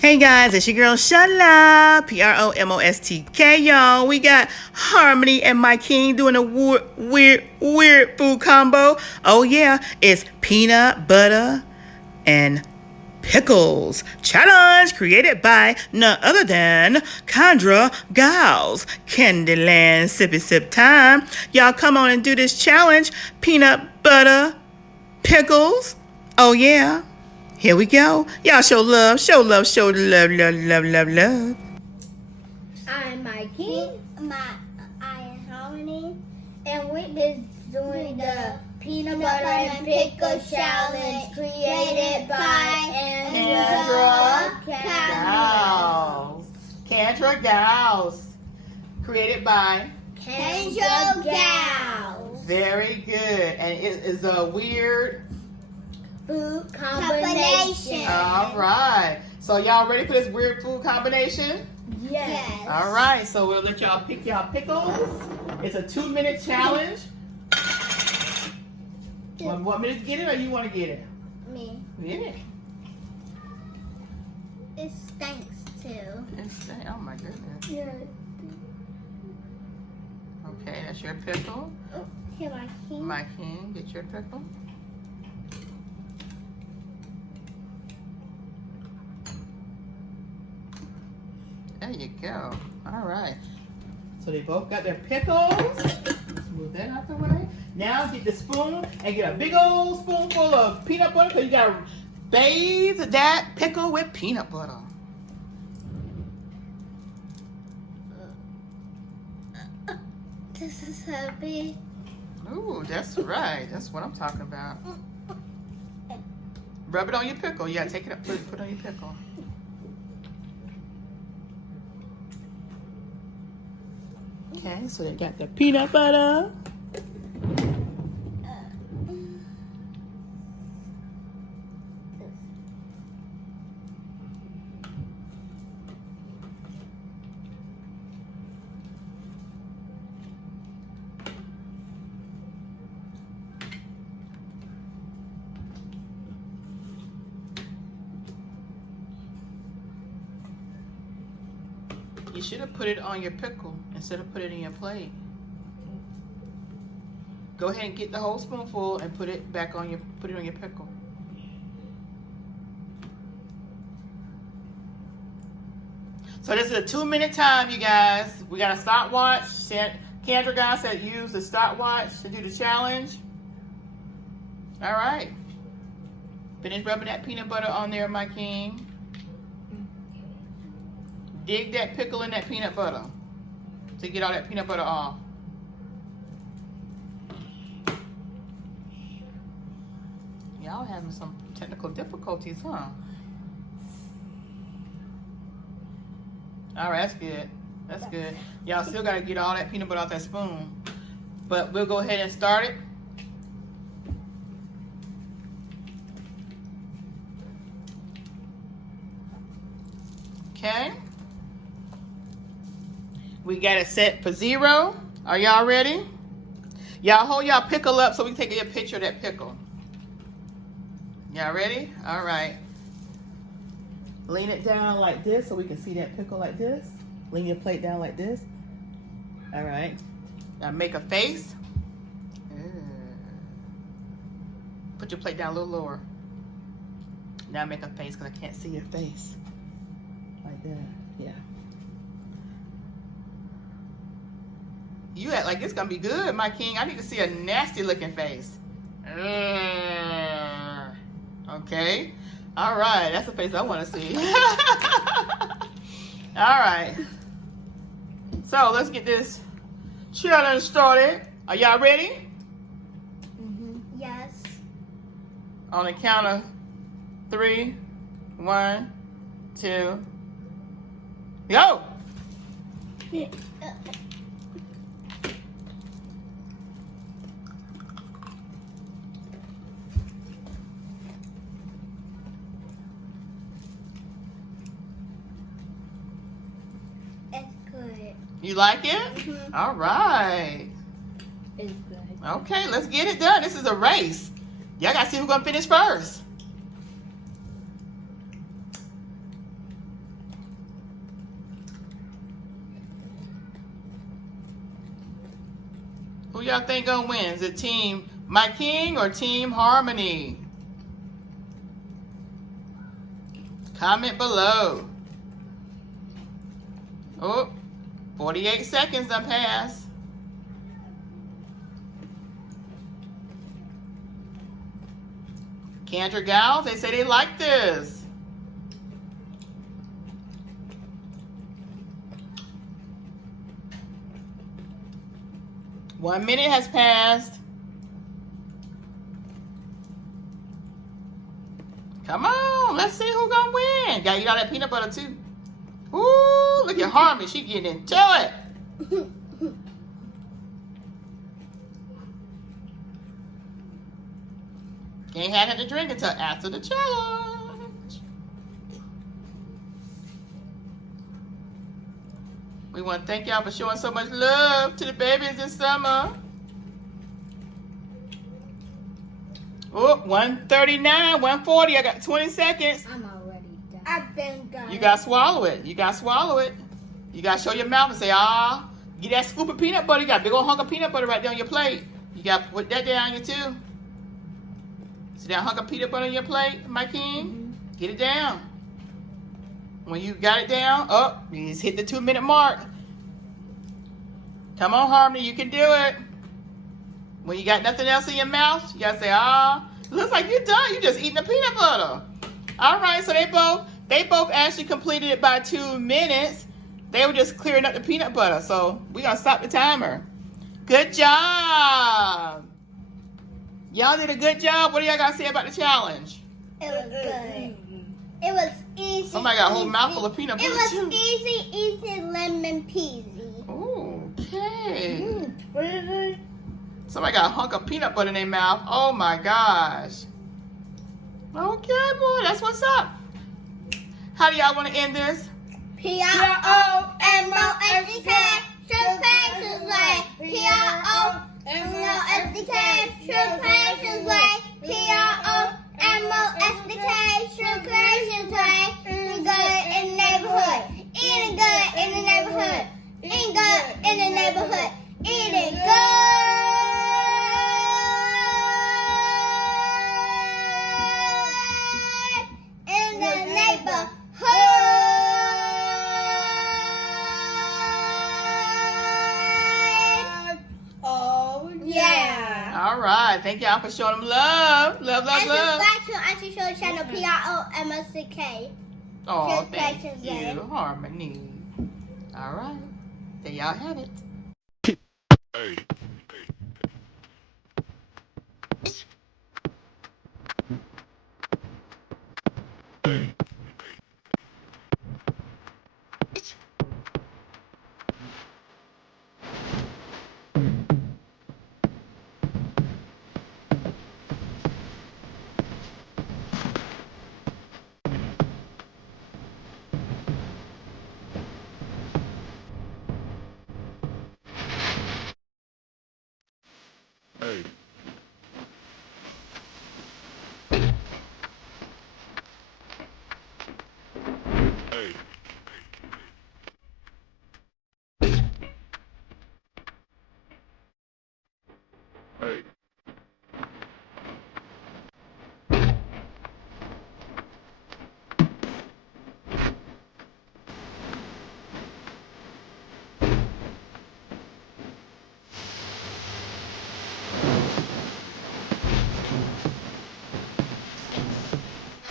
Hey guys, it's your girl Shala, PromoSTK, y'all. We got Harmony and MYKING doing a weird food combo. Oh yeah, it's peanut butter and pickles challenge created by none other than Condra Gals. Candyland sippy sip time. Y'all come on and do this challenge. Peanut butter, pickles. Oh yeah. Here we go. Y'all show love, show love, show love, love, love, love, love. I'm MYKING. I'm Harmony. And we're just doing the peanut butter and pickle challenge created by Condra Gals. Created by Condra Gals. Very good. And it is a weird food combination. All right. So y'all ready for this weird food combination? Yes. All right. So we'll let y'all pick y'all pickles. It's a 2-minute challenge. Want me to get it or you want to get it? Me. Get it. It stinks too. Oh my goodness. Yeah. Okay, that's your pickle. Oh, here, MYKING. MYKING, get your pickle. There you go. All right. So they both got their pickles. Let's move that out the way. Now get the spoon and get a big old spoonful of peanut butter because you got to bathe that pickle with peanut butter. This is heavy. Ooh, that's right. That's what I'm talking about. Rub it on your pickle. You got to take it up, put it on your pickle. Okay, so they got the peanut butter. You should have put it on your pickle instead of put it in your plate. Go ahead and get the whole spoonful and put it back on your pickle. So this is a 2-minute time, you guys. We got a stopwatch. Condra Gals said use the stopwatch to do the challenge. All right. Finish rubbing that peanut butter on there, MYKING. Dig that pickle in that peanut butter to get all that peanut butter off. Y'all having some technical difficulties, huh? All right, that's good. That's good. Y'all still got to get all that peanut butter off that spoon. But we'll go ahead and start it. Okay. We got it set for 0. Are y'all ready? Y'all hold y'all pickle up so we can take a picture of that pickle. Y'all ready? All right. Lean it down like this so we can see that pickle like this. Lean your plate down like this. All right. Now make a face. Put your plate down a little lower. Now make a face because I can't see your face. Like that. Yeah. You act like it's gonna be good, MYKING. I need to see a nasty looking face. Okay. All right. That's the face I want to see. All right. So let's get this challenge started. Are y'all ready? Yes. On the count of 3, 1, 2, go. You like it? Mm-hmm. All right. It's good. Okay, let's get it done. This is a race. Y'all got to see who's going to finish first. Who y'all think gonna win? Is it Team MYKING or Team Harmony? Comment below. Oh, 48 seconds done passed. Kendra Gals, they say they like this. One minute has passed. Come on, let's see who gonna win. Gotta eat all that peanut butter too. Ooh, look at Harmony, she getting into it. Can't have nothing to drink until after the challenge. We want to thank y'all for showing so much love to the babies this summer. Oh, 139, 140. I got 20 seconds. I'm already done. I've been done. You got to swallow it. You got to swallow it. You got to show your mouth and say, ah. Get that scoop of peanut butter. You got a big old hunk of peanut butter right there on your plate. You got to put that down here too. See that hunk of peanut butter on your plate, MYKING? Mm-hmm. Get it down. When you got it down, you just hit the 2-minute mark. Come on, Harmony, you can do it. When you got nothing else in your mouth, you gotta say, looks like you're done. You just eating the peanut butter. All right, so they both actually completed it by 2 minutes. They were just clearing up the peanut butter. So we're gonna stop the timer. Good job. Y'all did a good job. What do y'all gotta say about the challenge? It was good. It was easy. Somebody got a whole mouthful of peanut butter. It was easy lemon peasy. Okay. Somebody got a hunk of peanut butter in their mouth. Oh my gosh. Okay, boy, that's what's up. How do y'all want to end this? PROMOSTK, Showcases Way. PROMOSTK, Showcases Way. PROMOSTK, Showcases Way. Eating good in the neighborhood. Eating good in the neighborhood. Eating good in the neighborhood. Eating good. All right, thank y'all for showing them love. Love. And subscribe to Auntie Show's channel, PROMOSTK. Oh, thank you, Harmony. All right, there y'all have it. Hey.